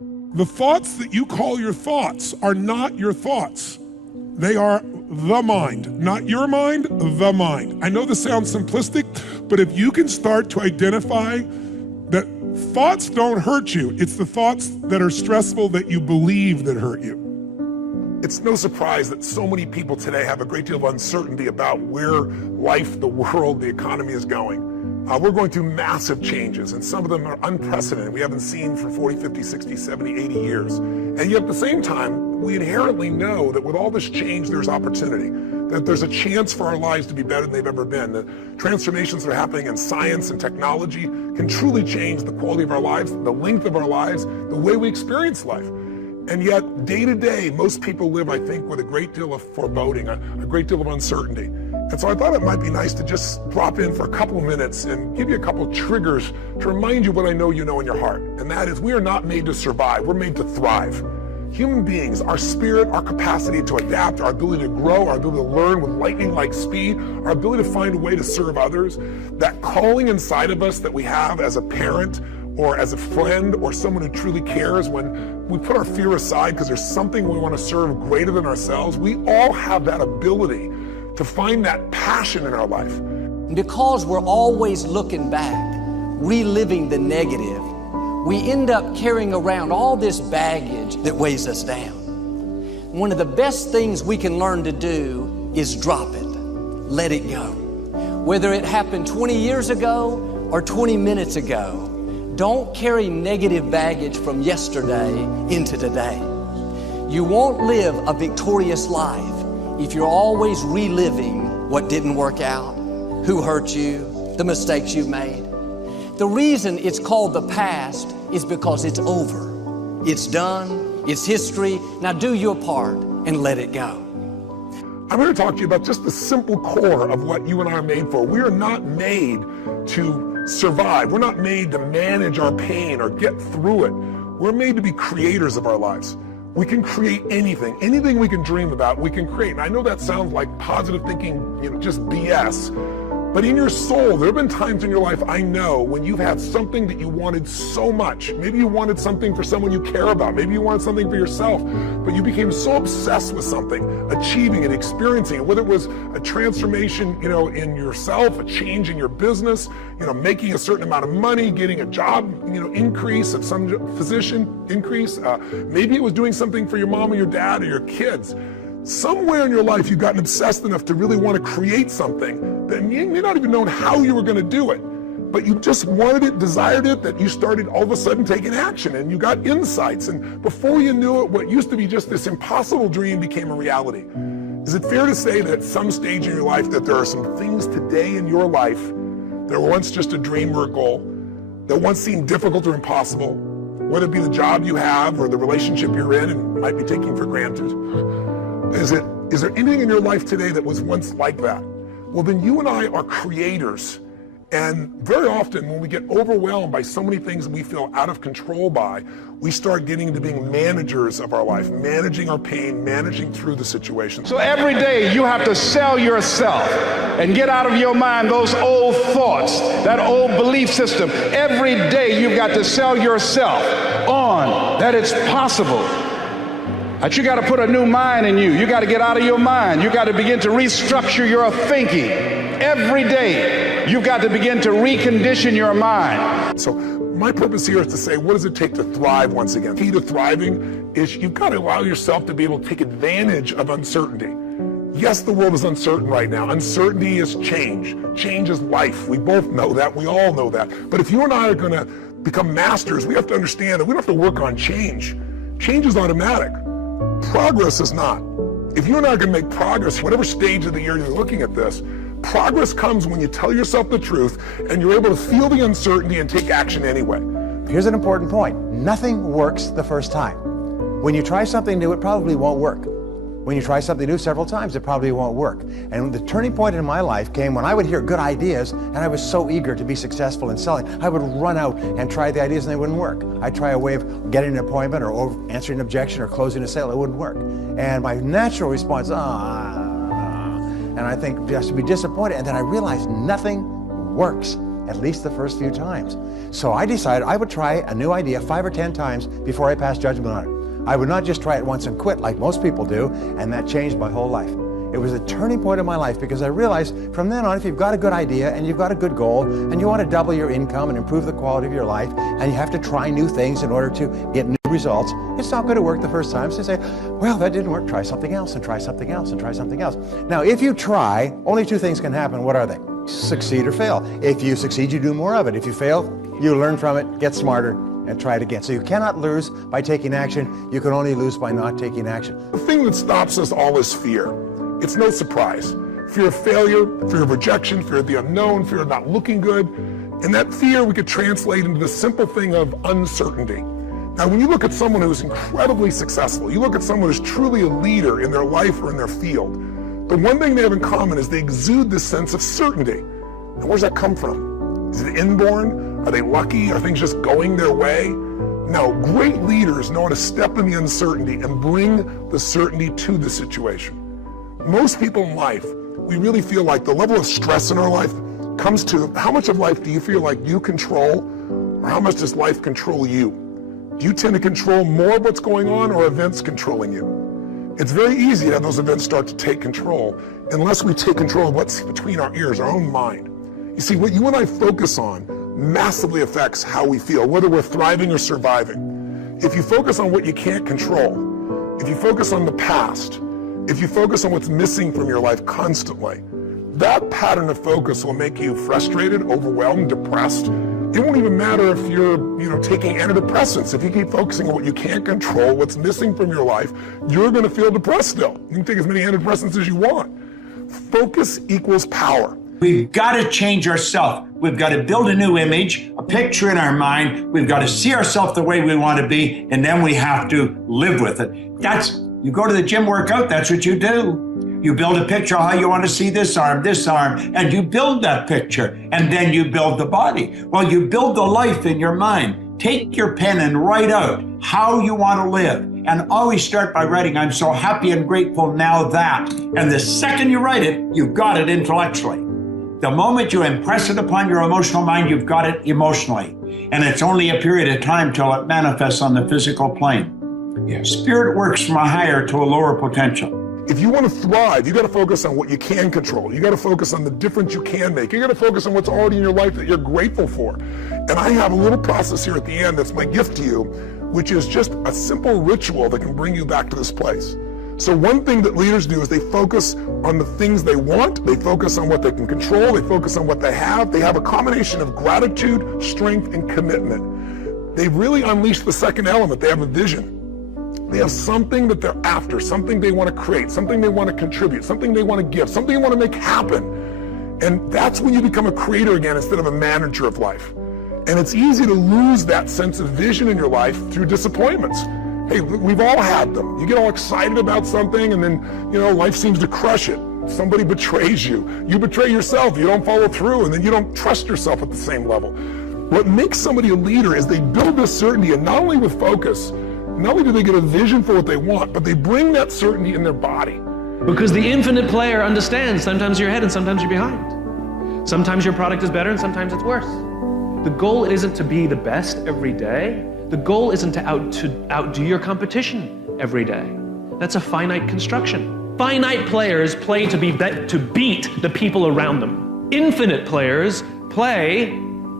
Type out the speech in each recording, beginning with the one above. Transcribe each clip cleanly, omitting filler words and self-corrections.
The thoughts that you call your thoughts are not your thoughts. They are the mind, not your mind, the mind. I know this sounds simplistic, but if you can start to identify that thoughts don't hurt you, it's the thoughts that are stressful that you believe that hurt you. It's no surprise that so many people today have a great deal of uncertainty about where life, the world, the economy is going. We're going through massive changes, and some of them are unprecedented. We haven't seen for 40, 50, 60, 70, 80 years. And yet at the same time, we inherently know that with all this change, there's opportunity, that there's a chance for our lives to be better than they've ever been. The transformations that are happening in science and technology can truly change the quality of our lives, the length of our lives, the way we experience life. And yet, day to day, most people live, I think, with a great deal of foreboding, a great deal of uncertainty. And so I thought it might be nice to just drop in for a couple of minutes and give you a couple of triggers to remind you what I know you know in your heart. And that is, we are not made to survive, we're made to thrive. Human beings, our spirit, our capacity to adapt, our ability to grow, our ability to learn with lightning-like speed, our ability to find a way to serve others, that calling inside of us that we have as a parent or as a friend or someone who truly cares, when we put our fear aside because there's something we want to serve greater than ourselves, we all have that ability to find that passion in our life. Because we're always looking back, reliving the negative, we end up carrying around all this baggage that weighs us down. One of the best things we can learn to do is drop it, let it go. Whether it happened 20 years ago or 20 minutes ago, don't carry negative baggage from yesterday into today. You won't live a victorious life if you're always reliving what didn't work out, who hurt you, the mistakes you've made. The reason it's called the past is because it's over. It's done, it's history. Now do your part and let it go. I'm going to talk to you about just the simple core of what you and I are made for. We are not made to survive. We're not made to manage our pain or get through it. We're made to be creators of our lives. We can create anything we can dream about, we can create. And I know that sounds like positive thinking, just BS. But in your soul, there have been times in your life, I know, when you've had something that you wanted so much. Maybe you wanted something for someone you care about. Maybe you wanted something for yourself. But you became so obsessed with something, achieving it, experiencing it, whether it was a transformation, in yourself, a change in your business, making a certain amount of money, getting a job, increase of some position increase. Maybe it was doing something for your mom or your dad or your kids. Somewhere in your life, you've gotten obsessed enough to really want to create something that you may not even know how you were going to do it, but you just wanted it, desired it, that you started all of a sudden taking action and you got insights. And before you knew it, what used to be just this impossible dream became a reality. Is it fair to say that at some stage in your life that there are some things today in your life that were once just a dream or a goal, that once seemed difficult or impossible, whether it be the job you have or the relationship you're in and might be taking for granted? Is there anything in your life today that was once like that? Well, then you and I are creators. And very often when we get overwhelmed by so many things we feel out of control by, we start getting into being managers of our life, managing our pain, managing through the situation. So every day you have to sell yourself and get out of your mind those old thoughts, that old belief system. Every day you've got to sell yourself on that it's possible. That you got to put a new mind in you. You got to get out of your mind. You got to begin to restructure your thinking. Every day, you've got to begin to recondition your mind. So my purpose here is to say, what does it take to thrive once again? The key to thriving is you've got to allow yourself to be able to take advantage of uncertainty. Yes, the world is uncertain right now. Uncertainty is change. Change is life. We both know that. We all know that. But if you and I are going to become masters, we have to understand that we don't have to work on change. Change is automatic. Progress is not. If you and I are going to make progress, whatever stage of the year you're looking at this, progress comes when you tell yourself the truth and you're able to feel the uncertainty and take action anyway. Here's an important point. Nothing works the first time. When you try something new, it probably won't work. When you try something new several times, it probably won't work. And the turning point in my life came when I would hear good ideas and I was so eager to be successful in selling. I would run out and try the ideas and they wouldn't work. I'd try a way of getting an appointment or answering an objection or closing a sale. It wouldn't work. And my natural response, and I think just to be disappointed. And then I realized nothing works at least the first few times. So I decided I would try a new idea 5 or 10 times before I passed judgment on it. I would not just try it once and quit like most people do, and that changed my whole life. It was a turning point in my life because I realized from then on, if you've got a good idea and you've got a good goal and you want to double your income and improve the quality of your life, and you have to try new things in order to get new results, it's not going to work the first time. So you say, well, that didn't work, try something else and try something else and try something else. Now, if you try, only 2 things can happen. What are they? Succeed or fail. If you succeed, you do more of it. If you fail, you learn from it, get smarter, and try it again. So you cannot lose by taking action. You can only lose by not taking action. The thing that stops us all is fear. It's no surprise. Fear of failure, fear of rejection, fear of the unknown, fear of not looking good. And that fear we could translate into the simple thing of uncertainty. Now, when you look at someone who's incredibly successful, you look at someone who's truly a leader in their life or in their field, the one thing they have in common is they exude this sense of certainty. And where's that come from? Is it inborn? Are they lucky? Are things just going their way? No, great leaders know how to step in the uncertainty and bring the certainty to the situation. Most people in life, we really feel like the level of stress in our life comes to how much of life do you feel like you control, or how much does life control you? Do you tend to control more of what's going on, or events controlling you? It's very easy to have those events start to take control unless we take control of what's between our ears, our own mind. You see, what you and I focus on massively affects how we feel, whether we're thriving or surviving. If you focus on what you can't control, if you focus on the past, if you focus on what's missing from your life constantly, that pattern of focus will make you frustrated, overwhelmed, depressed. It won't even matter if you're, taking antidepressants. If you keep focusing on what you can't control, what's missing from your life, you're going to feel depressed still. You can take as many antidepressants as you want. Focus equals power. We've got to change ourselves. We've got to build a new image, a picture in our mind. We've got to see ourselves the way we want to be, and then we have to live with it. You go to the gym workout, that's what you do. You build a picture of how you want to see this arm, and you build that picture, and then you build the body. Well, you build the life in your mind. Take your pen and write out how you want to live. And always start by writing, I'm so happy and grateful now that. And the second you write it, you've got it intellectually. The moment you impress it upon your emotional mind, you've got it emotionally. And it's only a period of time till it manifests on the physical plane. Spirit works from a higher to a lower potential. If you want to thrive, you got to focus on what you can control. You got to focus on the difference you can make. You got to focus on what's already in your life that you're grateful for. And I have a little process here at the end that's my gift to you, which is just a simple ritual that can bring you back to this place. So one thing that leaders do is they focus on the things they want, they focus on what they can control, they focus on what they have a combination of gratitude, strength, and commitment. They've really unleashed the second element. They have a vision. They have something that they're after, something they want to create, something they want to contribute, something they want to give, something they want to make happen. And that's when you become a creator again instead of a manager of life. And it's easy to lose that sense of vision in your life through disappointments. Hey, we've all had them. You get all excited about something and then, life seems to crush it. Somebody betrays you. You betray yourself. You don't follow through, and then you don't trust yourself at the same level. What makes somebody a leader is they build this certainty, and not only with focus, not only do they get a vision for what they want, but they bring that certainty in their body. Because the infinite player understands sometimes you're ahead and sometimes you're behind. Sometimes your product is better and sometimes it's worse. The goal isn't to be the best every day. The goal isn't to outdo your competition every day. That's a finite construction. Finite players play to beat the people around them. Infinite players play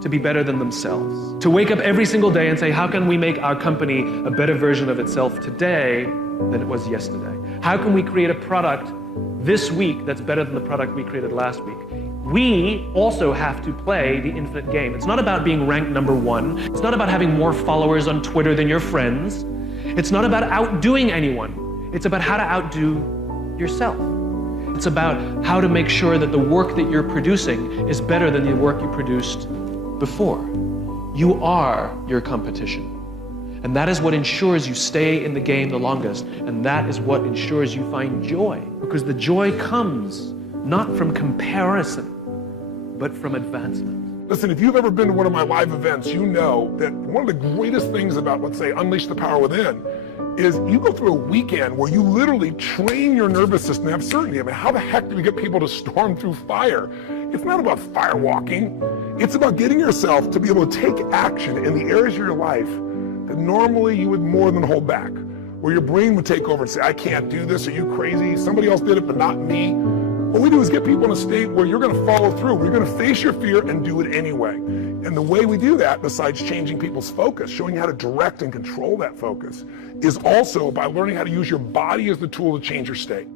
to be better than themselves. To wake up every single day and say, how can we make our company a better version of itself today than it was yesterday? How can we create a product this week that's better than the product we created last week? We also have to play the infinite game. It's not about being ranked number one. It's not about having more followers on Twitter than your friends. It's not about outdoing anyone. It's about how to outdo yourself. It's about how to make sure that the work that you're producing is better than the work you produced before. You are your competition. And that is what ensures you stay in the game the longest. And that is what ensures you find joy. Because the joy comes not from comparison, but from advancement. Listen, if you've ever been to one of my live events, you know that one of the greatest things about, let's say, Unleash the Power Within is you go through a weekend where you literally train your nervous system to have certainty. I mean, how the heck do we get people to storm through fire? It's not about firewalking. It's about getting yourself to be able to take action in the areas of your life that normally you would more than hold back, where your brain would take over and say, I can't do this, are you crazy? Somebody else did it, but not me. What we do is get people in a state where you're going to follow through, where you're going to face your fear and do it anyway. And the way we do that, besides changing people's focus, showing you how to direct and control that focus, is also by learning how to use your body as the tool to change your state.